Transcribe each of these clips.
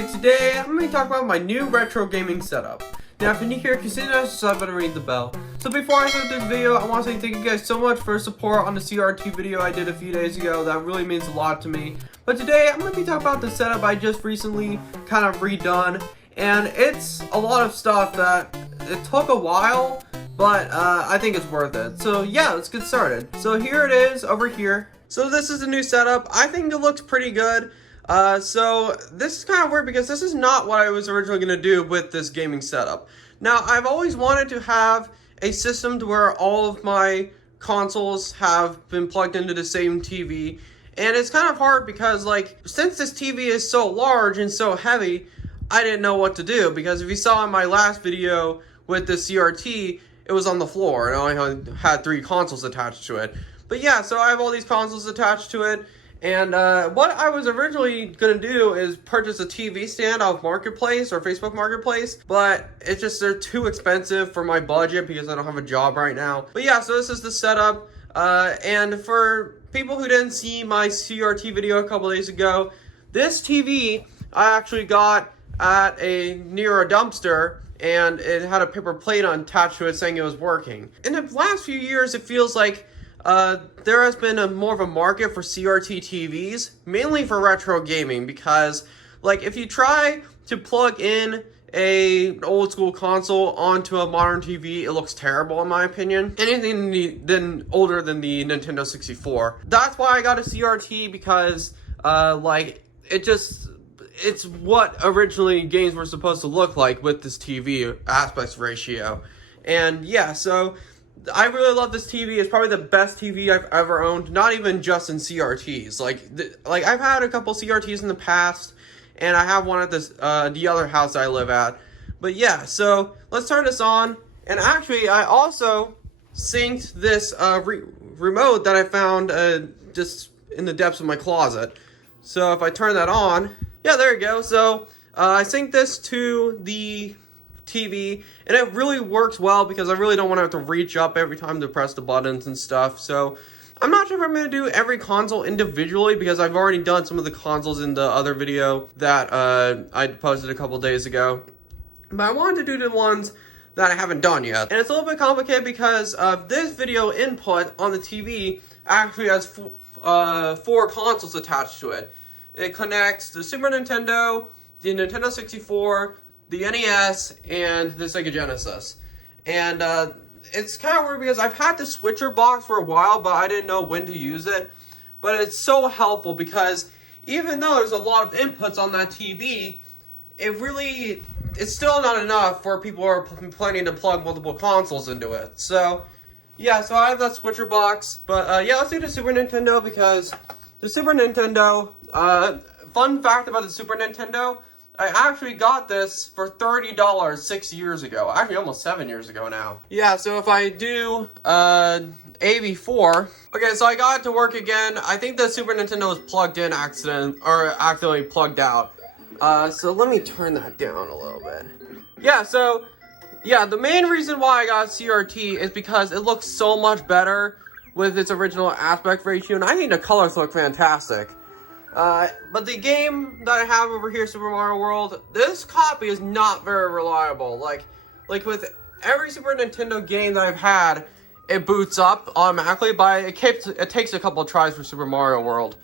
everybody, today I'm going to talk about my new retro gaming setup. Now if you're new here, consider that subscribe button and ring the bell. So before I start this video, I want to say thank you guys so much for support on the CRT video I did a few days ago. That really means a lot to me. But today I'm going to be talking about the setup I just recently kind of redone. And it's a lot of stuff that it took a while, but I think it's worth it. So yeah, let's get started. So here it is over here. So this is the new setup. I think it looks pretty good. So this is kind of weird because this is not what I was originally going to do with this gaming setup. Now, I've always wanted to have a system to where all of my consoles have been plugged into the same TV. And it's kind of hard because, like, since this TV is so large and so heavy, I didn't know what to do. Because if you saw in my last video with the CRT, it was on the floor and I only had 3 consoles attached to it. But yeah, so I have all these consoles attached to it. And what I was originally going to do is purchase a TV stand off Marketplace or Facebook Marketplace, but it's just they're too expensive for my budget because I don't have a job right now. But yeah, so this is the setup. And for people who didn't see my CRT video a couple days ago, this TV I actually got at near a dumpster, and it had a paper plate attached to it saying it was working. In the last few years, it feels like there has been more of a market for CRT TVs, mainly for retro gaming, because like if you try to plug in an old school console onto a modern TV, it looks terrible in my opinion. Anything older than the Nintendo 64. That's why I got a CRT, because like it's what originally games were supposed to look like with this TV aspect ratio. And yeah, so I really love this TV. It's probably the best TV I've ever owned, not even just in CRTs. Like I've had a couple CRTs in the past, and I have one at this the other house I live at. But yeah, so let's turn this on. And actually, I also synced this remote that I found just in the depths of my closet. So if I turn that on, yeah, there you go. So I synced this to the TV, and it really works well because I really don't want to have to reach up every time to press the buttons and stuff. So I'm not sure if I'm going to do every console individually, because I've already done some of the consoles in the other video that I posted a couple days ago. But I wanted to do the ones that I haven't done yet. And it's a little bit complicated because this video input on the TV actually has 4 consoles attached to it. It connects the Super Nintendo, the Nintendo 64, the NES, and the Sega Genesis. And it's kind of weird because I've had the switcher box for a while, but I didn't know when to use it. But it's so helpful because even though there's a lot of inputs on that TV, it's still not enough for people who are planning to plug multiple consoles into it. So yeah, so I have that switcher box. But yeah, let's do the Super Nintendo, because the Super Nintendo, fun fact about the Super Nintendo, I actually got this for $30 6 years ago. Actually, almost 7 years ago now. Yeah, so if I do AV4. Okay, so I got it to work again. I think the Super Nintendo was plugged in accidentally plugged out. So let me turn that down a little bit. Yeah, so yeah, the main reason why I got CRT is because it looks so much better with its original aspect ratio, and I think the colors look fantastic. But the game that I have over here, Super Mario World, this copy is not very reliable. Like with every Super Nintendo game that I've had, it boots up automatically, but it takes a couple of tries for Super Mario World.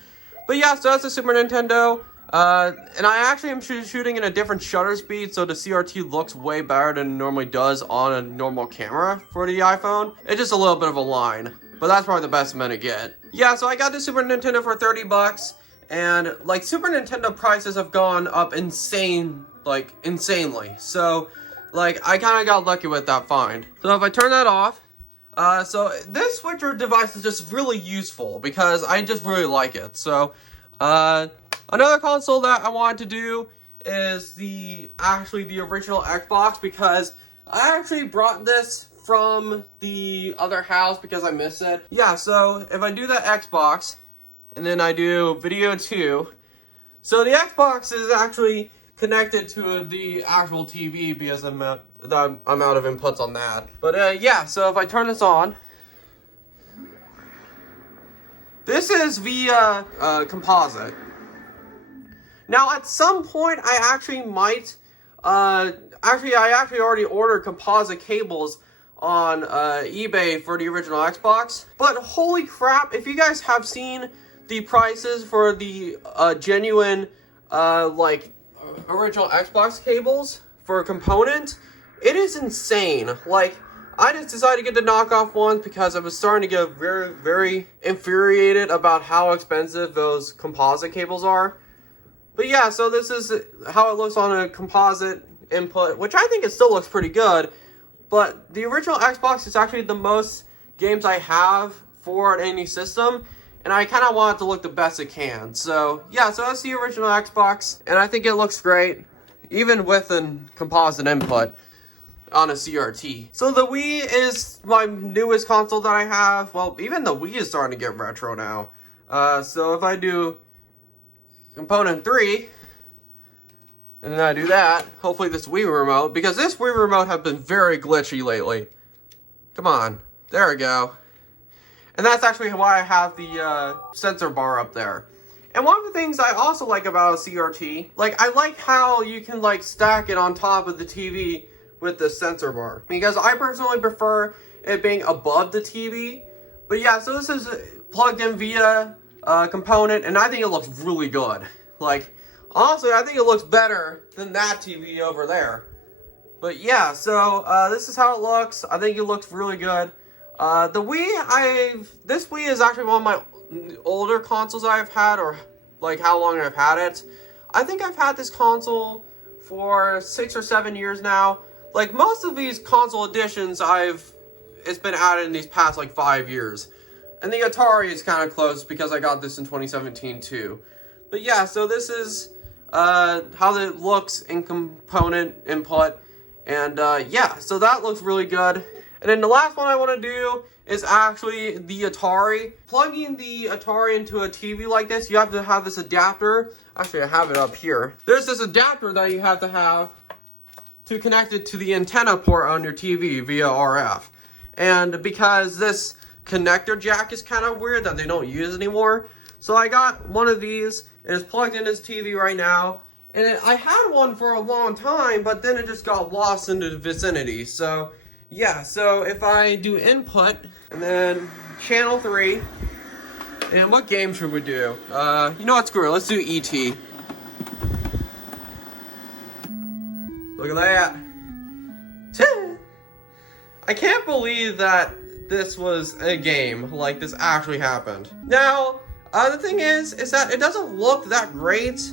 But yeah, so that's the Super Nintendo. And I actually am shooting in a different shutter speed, so the CRT looks way better than it normally does on a normal camera for the iPhone. It's just a little bit of a line, but that's probably the best I'm gonna get. Yeah, so I got the Super Nintendo for 30 bucks. And like Super Nintendo prices have gone up insanely. So like I kind of got lucky with that find. So if I turn that off, so this switcher device is just really useful because I just really like it. So another console that I wanted to do is the original Xbox, because I actually brought this from the other house because I miss it. Yeah, so if I do the Xbox, and then I do video 2. So the Xbox is actually connected to the actual TV because I'm out of inputs on that. But yeah, so if I turn this on, this is via composite. Now, at some point, I actually might, I actually already ordered composite cables on eBay for the original Xbox. But holy crap, if you guys have seen the prices for the genuine, original Xbox cables for a component, it is insane. Like, I just decided to get the knockoff ones because I was starting to get very, very infuriated about how expensive those composite cables are. But yeah, so this is how it looks on a composite input, which I think it still looks pretty good. But the original Xbox is actually the most games I have for any system, and I kind of want it to look the best it can. So yeah, so that's the original Xbox, and I think it looks great, even with a composite input on a CRT. So the Wii is my newest console that I have. Well, even the Wii is starting to get retro now. So if I do component 3, and then I do that, hopefully this Wii remote, because this Wii remote has been very glitchy lately. Come on, there we go. And that's actually why I have the sensor bar up there. And one of the things I also like about a CRT, like, I like how you can, like, stack it on top of the TV with the sensor bar, because I personally prefer it being above the TV. But yeah, so this is plugged in via component, and I think it looks really good. Like, honestly, I think it looks better than that TV over there. But yeah, so this is how it looks. I think it looks really good. The Wii, this Wii is actually one of my older consoles I've had, or like how long I've had it. I think I've had this console for 6 or 7 years now. Like, most of these console editions it's been added in these past like 5 years. And the Atari is kind of close because I got this in 2017 too. But yeah, so this is how it looks in component input. And yeah, so that looks really good. And then the last one I want to do is actually the Atari. Plugging the Atari into a TV like this, you have to have this adapter. Actually, I have it up here. There's this adapter that you have to connect it to the antenna port on your TV via RF. And because this connector jack is kind of weird that they don't use anymore, so I got one of these, and it's plugged in this TV right now. And I had one for a long time, but then it just got lost in the vicinity. So yeah, so if I do input, and then channel 3, and what game should we do? You know what, screw it, let's do E.T. Look at that. I can't believe that this was a game, like this actually happened. Now, the thing is that it doesn't look that great,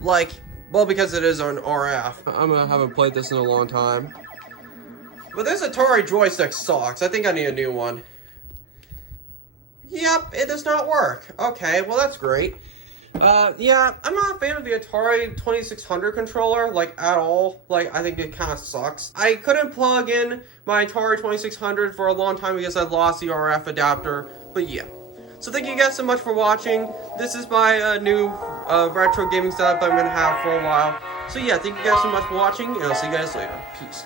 like, well, because it is on RF. I haven't played this in a long time. But this Atari joystick sucks. I think I need a new one. Yep, it does not work. Okay, well that's great. Yeah, I'm not a fan of the Atari 2600 controller, like, at all. Like, I think it kind of sucks. I couldn't plug in my Atari 2600 for a long time because I lost the RF adapter, but yeah. So thank you guys so much for watching. This is my new retro gaming setup I'm going to have for a while. So yeah, thank you guys so much for watching, and I'll see you guys later. Peace.